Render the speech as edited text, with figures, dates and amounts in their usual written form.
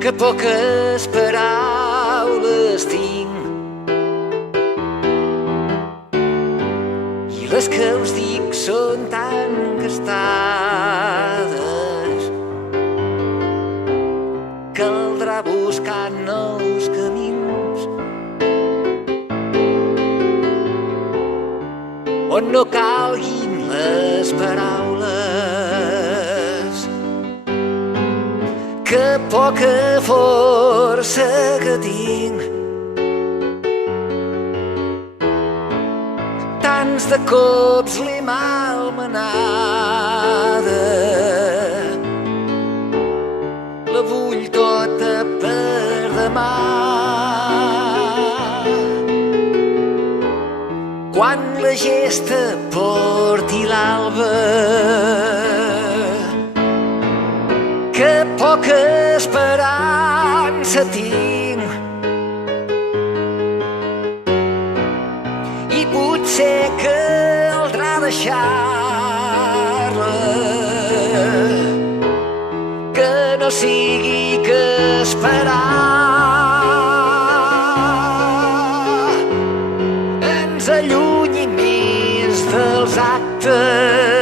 que poques paraules tinc i les que us dic són tan gastades. Caldrà buscar nous camins on no calguin les paraules, que poca força que tinc. Tants de cops l'he malmenada, la vull tota per demà. Quan la gesta porti l'alba, que poca esperança tinc i potser caldrà deixar-la, que no sigui que esperar ens allunyi més dels actes